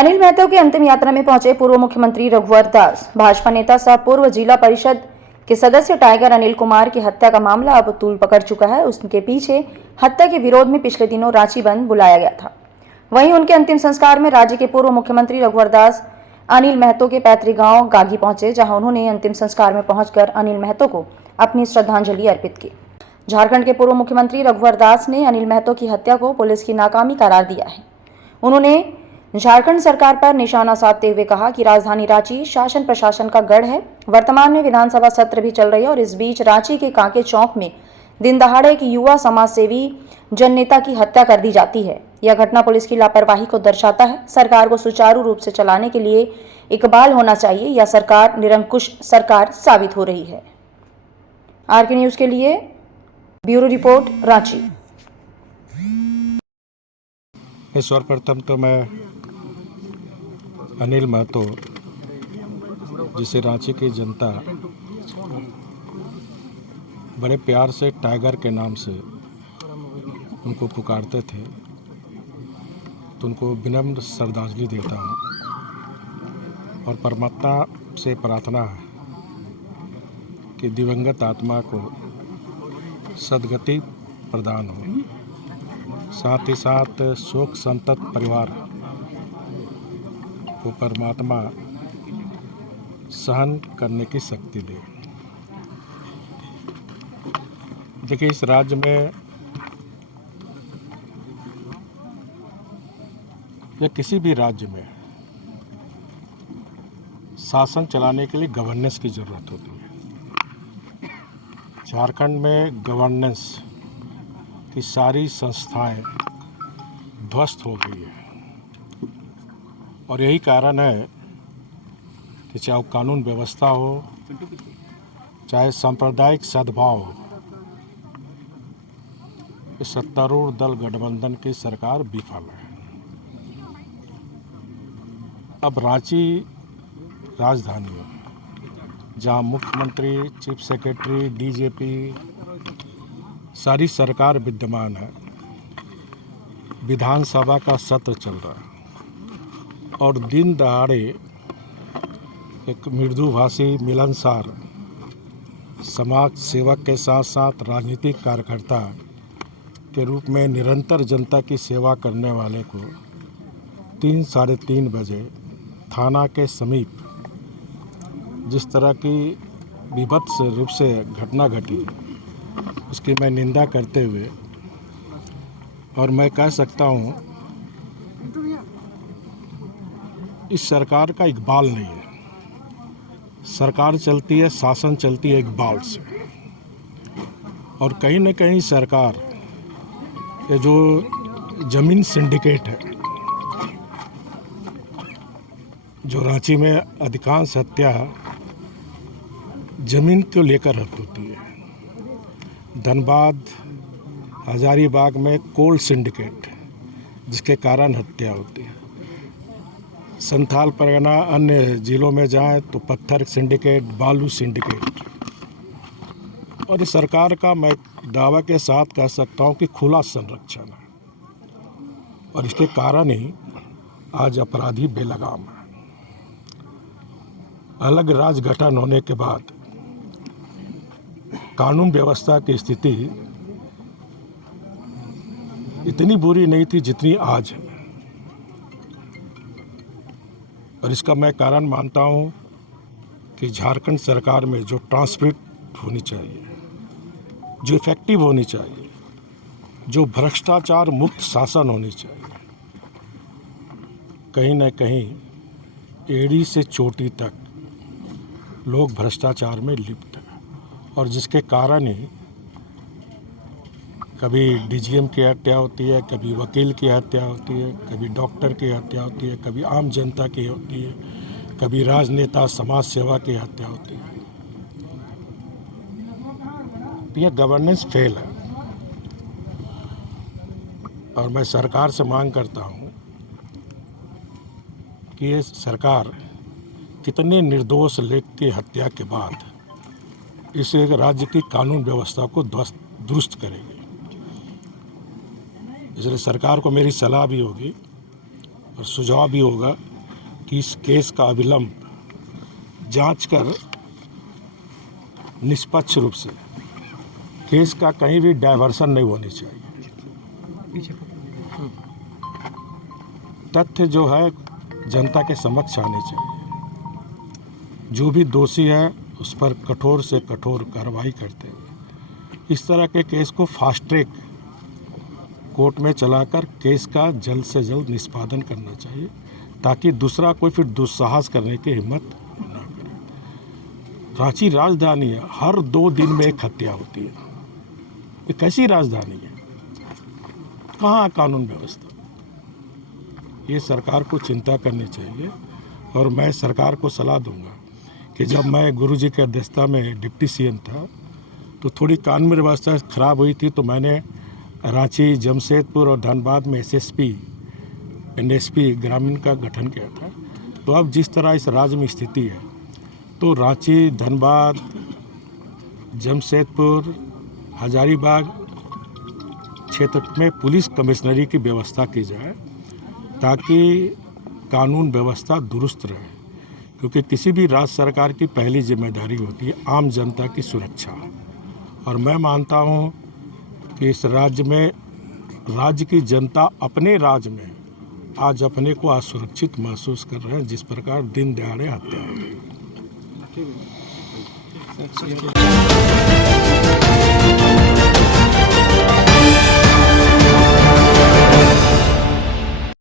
अनिल मेहतो की अंतिम यात्रा में पहुंचे पूर्व मुख्यमंत्री रघुवर दास। भाजपा नेता सह पूर्व जिला परिषद के सदस्य टाइगर अनिल कुमार की हत्या का मामला अब तूल पकड़ चुका है। उसके पीछे हत्या के विरोध में पिछले दिनों रांची बंद बुलाया गया था। वहीं उनके अंतिम संस्कार में राज्य के पूर्व मुख्यमंत्री रघुवर दास अनिल मेहतो के पैतृक गांव गागी पहुंचे, जहां उन्होंने अंतिम संस्कार में पहुंचकर अनिल मेहतो को अपनी श्रद्धांजलि अर्पित की। झारखंड के पूर्व मुख्यमंत्री रघुवर दास ने अनिल मेहतो की हत्या को पुलिस की नाकामी करार दिया है। उन्होंने झारखंड सरकार पर निशाना साधते हुए कहा कि राजधानी रांची शासन प्रशासन का गढ़ है। वर्तमान में विधानसभा सत्र भी चल रही है और इस बीच रांची के कांके चौक में दिन दहाड़े एक युवा समाज सेवी जननेता की हत्या कर दी जाती है। यह घटना पुलिस की लापरवाही को दर्शाता है। सरकार को सुचारू रूप से चलाने के लिए इकबाल होना चाहिए। यह सरकार निरंकुश सरकार साबित हो रही है। आरके न्यूज के लिए ब्यूरो रिपोर्ट, रांची। सर्वप्रथम तो मैं अनिल मेहतो, जिसे रांची की जनता बड़े प्यार से टाइगर के नाम से उनको पुकारते थे, तो उनको विनम्र श्रद्धांजलि देता हूँ और परमात्मा से प्रार्थना है कि दिवंगत आत्मा को सद्गति प्रदान हो। साथ ही साथ शोक संतप्त परिवार को परमात्मा सहन करने की शक्ति दे। देखिए, इस राज्य में या किसी भी राज्य में शासन चलाने के लिए गवर्नेंस की ज़रूरत होती है। झारखंड में गवर्नेंस की सारी संस्थाएं ध्वस्त हो गई है और यही कारण है कि चाहे वो कानून व्यवस्था हो, चाहे सांप्रदायिक सद्भाव हो, इस सत्तारूढ़ दल गठबंधन की सरकार विफल है। अब रांची राजधानी है, जहाँ मुख्यमंत्री, चीफ सेक्रेटरी, डीजीपी, सारी सरकार विद्यमान है। विधानसभा का सत्र चल रहा है और दिन दहाड़े एक मृदुभाषी, मिलनसार समाज सेवक के साथ साथ राजनीतिक कार्यकर्ता के रूप में निरंतर जनता की सेवा करने वाले को 3 साढ़े 3 बजे थाना के समीप जिस तरह की विभत्स रूप से घटना घटी, उसकी मैं निंदा करते हुए, और मैं कह सकता हूँ इस सरकार का इकबाल नहीं है। सरकार चलती है, शासन चलती है इकबाल से, और कहीं न कहीं सरकार ये जो जमीन सिंडिकेट है, जो रांची में अधिकांश हत्या जमीन को लेकर होती है। धनबाद, हजारीबाग में कोल सिंडिकेट, जिसके कारण हत्या होती है। संथाल परगना, अन्य जिलों में जाएं तो पत्थर सिंडिकेट, बालू सिंडिकेट। और इस सरकार का मैं दावा के साथ कह सकता हूं कि खुला संरक्षण है, और इसके कारण ही आज अपराधी बेलगाम है। अलग राज्य गठन होने के बाद कानून व्यवस्था की स्थिति इतनी बुरी नहीं थी जितनी आज है, और इसका मैं कारण मानता हूं कि झारखंड सरकार में जो ट्रांसपेरेंट होनी चाहिए, जो इफेक्टिव होनी चाहिए, जो भ्रष्टाचार मुक्त शासन होनी चाहिए, कहीं न कहीं एड़ी से चोटी तक लोग भ्रष्टाचार में लिप्त हैं, और जिसके कारण ही कभी डीजीएम की हत्या होती है, कभी वकील की हत्या होती है, कभी डॉक्टर की हत्या होती है, कभी आम जनता की होती है, कभी राजनेता, समाज सेवा की हत्या होती है। यह गवर्नेंस फेल है, और मैं सरकार से मांग करता हूँ कि ये सरकार कितने निर्दोष लोग की हत्या के बाद इस राज्य की कानून व्यवस्था को दुरुस्त करेगी। इसलिए सरकार को मेरी सलाह भी होगी और सुझाव भी होगा कि इस केस का अविलंब जांच कर निष्पक्ष रूप से केस का कहीं भी डायवर्सन नहीं होनी चाहिए। तथ्य जो है जनता के समक्ष आने चाहिए। जो भी दोषी है उस पर कठोर से कठोर कार्रवाई करते हुए इस तरह के केस को फास्ट ट्रैक कोर्ट में चलाकर केस का जल्द से जल्द निष्पादन करना चाहिए, ताकि दूसरा कोई फिर दुस्साहस करने की हिम्मत ना करे। रांची राजधानी है, हर 2 दिन में एक हत्या होती है। ये कैसी राजधानी है? कहाँ कानून व्यवस्था? ये सरकार को चिंता करनी चाहिए। और मैं सरकार को सलाह दूंगा कि जब मैं गुरुजी की अध्यक्षता में डिप्टी सीएम था तो थोड़ी कानून व्यवस्था खराब हुई थी, तो मैंने रांची, जमशेदपुर और धनबाद में एसएसपी एनएसपी ग्रामीण का गठन किया था। तो अब जिस तरह इस राज्य में स्थिति है तो रांची, धनबाद, जमशेदपुर, हजारीबाग क्षेत्र में पुलिस कमिश्नरी की व्यवस्था की जाए, ताकि कानून व्यवस्था दुरुस्त रहे। क्योंकि किसी भी राज्य सरकार की पहली जिम्मेदारी होती है आम जनता की सुरक्षा। और मैं मानता हूँ कि इस राज्य में राज्य की जनता अपने राज्य में आज अपने को असुरक्षित महसूस कर रहे हैं, जिस प्रकार दिन दहाड़े हत्या हो रही है।